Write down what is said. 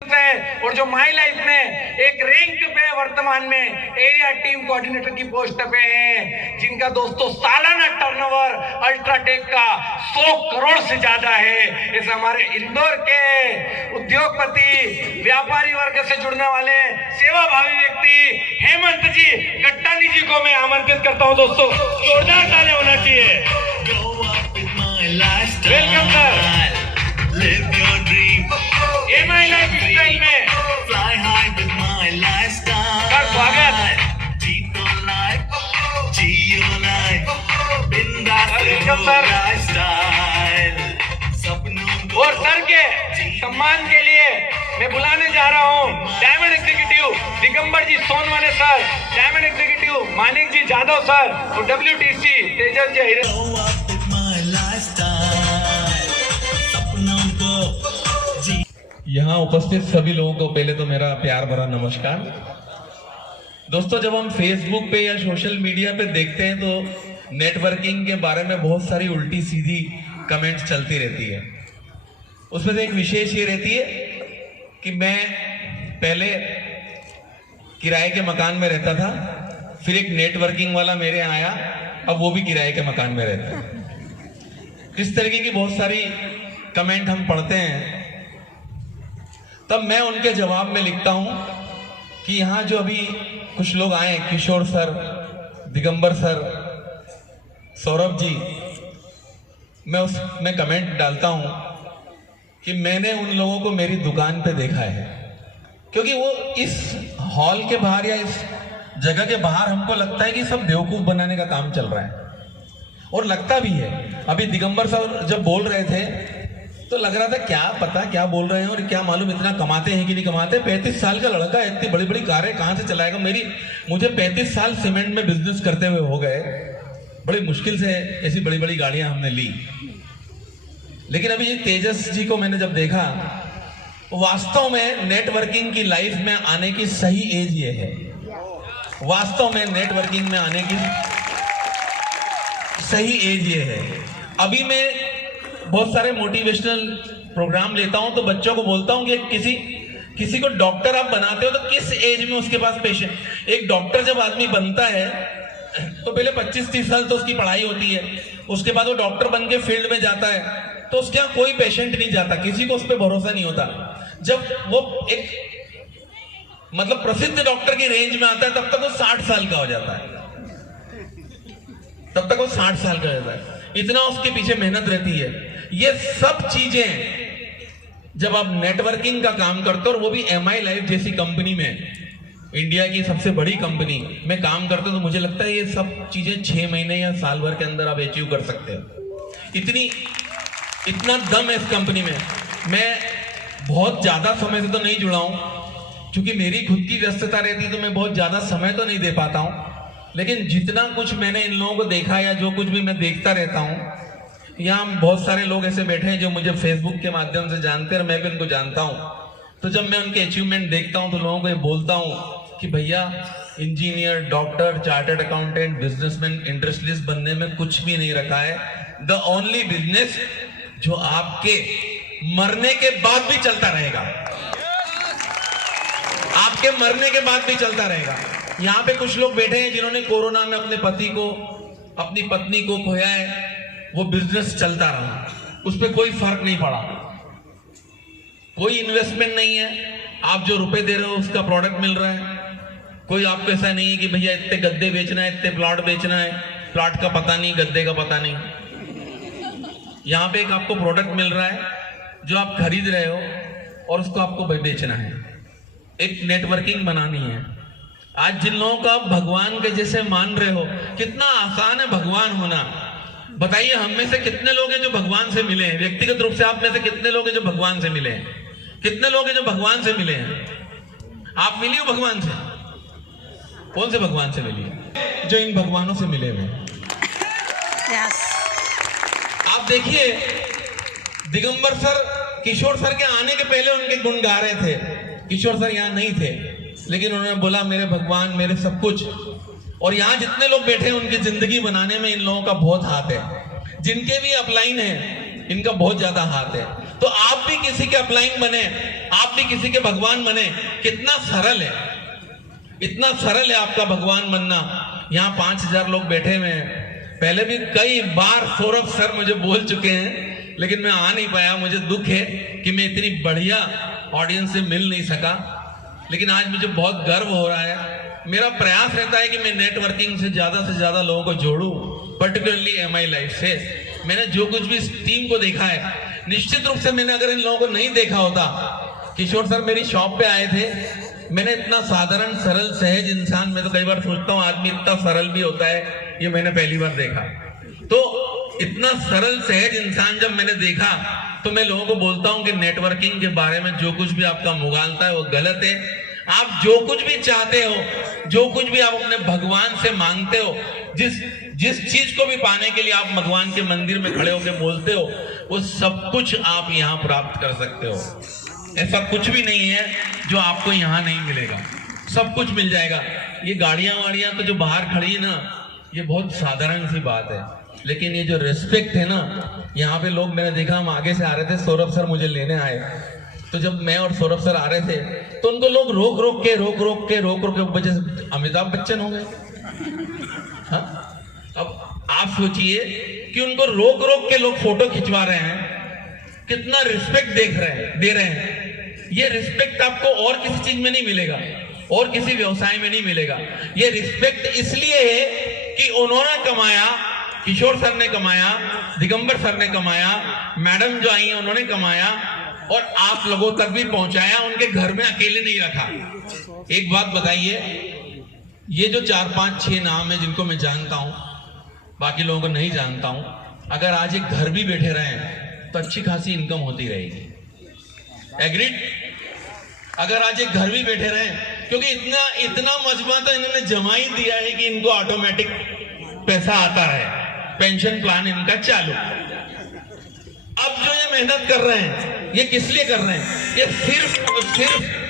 और जो my life में एक रैंक पे वर्तमान में एरिया टीम कोऑर्डिनेटर की पोस्ट पे हैं, जिनका दोस्तों सालाना टर्नओवर अल्ट्राटेक का 100 करोड़ से ज्यादा है। इस हमारे इंदौर के उद्योगपति व्यापारी वर्ग से जुड़ने वाले सेवाभावी व्यक्ति हेमंत जी गट्टानी जी को मैं आमंत्रित करता हूं। दोस्तों जोरदार ताली होना चाहिए। Welcome sir. Live your dream. ये माई लाइफ स्टाइल में Fly high with my lifestyle. Sir स्वागत। जीतो life, जियो life. बिंदास वेलकम रहो सर। lifestyle. सपनों को और सर के सम्मान के लिए मैं बुलाने जा रहा हूँ diamond executive Digambar ji Sonawane sir, diamond executive Manik ji Jadhav sir और WTC Tejas ji Hire. Grow up with my lifestyle. सपनों को जी यहाँ उपस्थित सभी लोगों को पहले तो मेरा प्यार भरा नमस्कार। दोस्तों, जब हम फेसबुक पे या सोशल मीडिया पे देखते हैं तो नेटवर्किंग के बारे में बहुत सारी उल्टी सीधी कमेंट्स चलती रहती है। उसमें से एक विशेष ये रहती है कि मैं पहले किराए के मकान में रहता था, फिर एक नेटवर्किंग वाला मेरे यहाँ आया, अब वो भी किराए के मकान में रहता है। इस तरीके की बहुत सारी कमेंट हम पढ़ते हैं। तब मैं उनके जवाब में लिखता हूं कि यहाँ जो अभी कुछ लोग आए, किशोर सर, दिगंबर सर, सौरभ जी, मैं उसमें कमेंट डालता हूं कि मैंने उन लोगों को मेरी दुकान पे देखा है, क्योंकि वो इस हॉल के बाहर या इस जगह के बाहर हमको लगता है कि सब बेवकूफ बनाने का काम चल रहा है, और लगता भी है। अभी दिगंबर सर जब बोल रहे थे तो लग रहा था क्या पता क्या बोल रहे हैं और क्या मालूम इतना कमाते हैं कि नहीं कमाते। 35 साल का लड़का है, इतनी बड़ी बड़ी कारें कहाँ से चलाएगा। मुझे 35 साल सीमेंट में बिजनेस करते हुए हो गए, बड़ी मुश्किल से ऐसी बड़ी बड़ी गाड़ियां हमने ली। लेकिन अभी ये तेजस जी को मैंने जब देखा, वास्तव में नेटवर्किंग की लाइफ में आने की सही एज ये है। वास्तव में नेटवर्किंग में आने की सही एज ये है। अभी मैं बहुत सारे मोटिवेशनल प्रोग्राम लेता हूं तो बच्चों को बोलता हूं कि किसी को डॉक्टर आप बनाते हो तो किस एज में उसके पास पेशेंट। एक डॉक्टर जब आदमी बनता है तो पहले 25-30 साल तो उसकी पढ़ाई होती है, उसके बाद वो डॉक्टर बन के फील्ड में जाता है तो उसके यहाँ कोई पेशेंट नहीं जाता, किसी को उस पर भरोसा नहीं होता। जब वो एक मतलब प्रसिद्ध डॉक्टर की रेंज में आता है तब तक वो 60 साल का हो जाता है, तब तक वो 60 साल का रहता है। इतना उसके पीछे मेहनत रहती है। ये सब चीजें जब आप नेटवर्किंग का काम करते हो, और वो भी MI लाइफ जैसी कंपनी में, इंडिया की सबसे बड़ी कंपनी में काम करते हो, तो मुझे लगता है ये सब चीजें 6 महीने या साल भर के अंदर आप अचीव कर सकते हो। इतना दम है इस कंपनी में। मैं बहुत ज्यादा समय से तो नहीं जुड़ा हूं, क्योंकि मेरी खुद की व्यस्तता रहती है तो मैं बहुत ज्यादा समय तो नहीं दे पाता हूं। लेकिन जितना कुछ मैंने इन लोगों को देखा या जो कुछ भी मैं देखता रहता हूं, यहाँ बहुत सारे लोग ऐसे बैठे हैं जो मुझे फेसबुक के माध्यम से जानते हैं और मैं भी उनको जानता हूँ। तो जब मैं उनके अचीवमेंट देखता हूँ तो लोगों को ये बोलता हूँ कि भैया, engineer, doctor, chartered accountant, businessman, industrialist बनने में कुछ भी नहीं रखा है। द ओनली बिजनेस जो आपके मरने के बाद भी चलता रहेगा, आपके मरने के बाद भी चलता रहेगा। यहाँ पे कुछ लोग बैठे हैं जिन्होंने कोरोना में अपने पति को, अपनी पत्नी को खोया है, वो बिजनेस चलता रहा, उस पर कोई फर्क नहीं पड़ा, कोई इन्वेस्टमेंट नहीं है, आप जो रुपए दे रहे हो उसका प्रोडक्ट मिल रहा है। कोई आपको ऐसा नहीं है कि भैया इतने गद्दे बेचना है, इतने प्लॉट बेचना है, प्लॉट का पता नहीं, गद्दे का पता नहीं। यहाँ पे एक आपको प्रोडक्ट मिल रहा है जो आप खरीद रहे हो और उसको आपको बेचना है, एक नेटवर्किंग बनानी है। आज जिन लोगों को आप भगवान के जैसे मान रहे हो, कितना आसान है भगवान होना। बताइए, हम में से कितने लोग हैं जो भगवान से मिले हैं? व्यक्तिगत रूप से आप में से कितने लोग हैं जो भगवान से मिले हैं? कितने लोग हैं जो भगवान से मिले हैं? आप मिली हो भगवान से? कौन से भगवान से मिली है? जो इन भगवानों से मिले हुए। आप देखिए, दिगंबर सर, किशोर सर के आने के पहले उनके गुण गा रहे थे। किशोर सर यहाँ नहीं थे, लेकिन उन्होंने बोला मेरे भगवान, मेरे सब कुछ। और यहाँ जितने लोग बैठे हैं उनकी जिंदगी बनाने में इन लोगों का बहुत हाथ है। जिनके भी अपलाइन है इनका बहुत ज्यादा हाथ है। तो आप भी किसी के अपलाइन बने, आप भी किसी के भगवान बने। कितना सरल है, इतना सरल है आपका भगवान बनना। यहाँ 5000 लोग बैठे हुए हैं। पहले भी कई बार सौरभ सर मुझे बोल चुके हैं, लेकिन मैं आ नहीं पाया। मुझे दुख है कि मैं इतनी बढ़िया ऑडियंस से मिल नहीं सका, लेकिन आज मुझे बहुत गर्व हो रहा है। मेरा प्रयास रहता है कि मैं नेटवर्किंग से ज्यादा लोगों को जोड़ूं, पर्टिकुलरली MI लाइफ से। मैंने जो कुछ भी इस टीम को देखा है, निश्चित रूप से मैंने अगर इन लोगों को नहीं देखा होता, किशोर सर मेरी शॉप पे आए थे, मैंने इतना साधारण सरल सहज इंसान, मैं तो कई बार सोचता हूँ आदमी इतना सरल भी होता है, ये मैंने पहली बार देखा। तो इतना सरल सहज इंसान जब मैंने देखा, तो मैं लोगों को बोलता हूं कि नेटवर्किंग के बारे में जो कुछ भी आपका मुगालता है वो गलत है। आप जो कुछ भी चाहते हो, जो कुछ भी आप अपने भगवान से मांगते हो, जिस चीज को भी पाने के लिए आप भगवान के मंदिर में खड़े होकर बोलते हो, वो सब कुछ आप यहाँ प्राप्त कर सकते हो। ऐसा कुछ भी नहीं है जो आपको यहाँ नहीं मिलेगा, सब कुछ मिल जाएगा। ये गाड़ियां वाड़ियां तो जो बाहर खड़ी है ना, ये बहुत साधारण सी बात है, लेकिन ये जो रिस्पेक्ट है ना, यहाँ पे लोग, मैंने देखा हम आगे से आ रहे थे, सौरभ सर मुझे लेने आए, तो जब मैं और सौरभ सर आ रहे थे तो उनको लोग रोक रोक के वजह से अमिताभ बच्चन हो गए। हाँ, अब आप सोचिए कि उनको रोक के लोग फोटो खिंचवा रहे हैं, कितना रिस्पेक्ट दे रहे हैं। ये रिस्पेक्ट आपको और किसी चीज में नहीं मिलेगा, और किसी व्यवसाय में नहीं मिलेगा। ये रिस्पेक्ट इसलिए है कि उन्होंने कमाया, किशोर सर ने कमाया, दिगंबर सर ने कमाया, मैडम जो आई हैं उन्होंने कमाया, और आप लोगों तक भी पहुंचाया, उनके घर में अकेले नहीं रखा। एक बात बताइए, ये जो 4 5 6 नाम है जिनको मैं जानता हूं, बाकी लोगों को नहीं जानता हूं, अगर आज एक घर भी बैठे रहे तो अच्छी खासी इनकम होती रहेगी। एग्रीड? अगर आज एक घर भी बैठे रहे, क्योंकि इतना मजबूत तो इन्होंने जमा ही दिया है कि इनको ऑटोमेटिक पैसा आता है, पेंशन प्लान इनका चालू। अब जो ये मेहनत कर रहे हैं, ये किस लिए कर रहे हैं? ये सिर्फ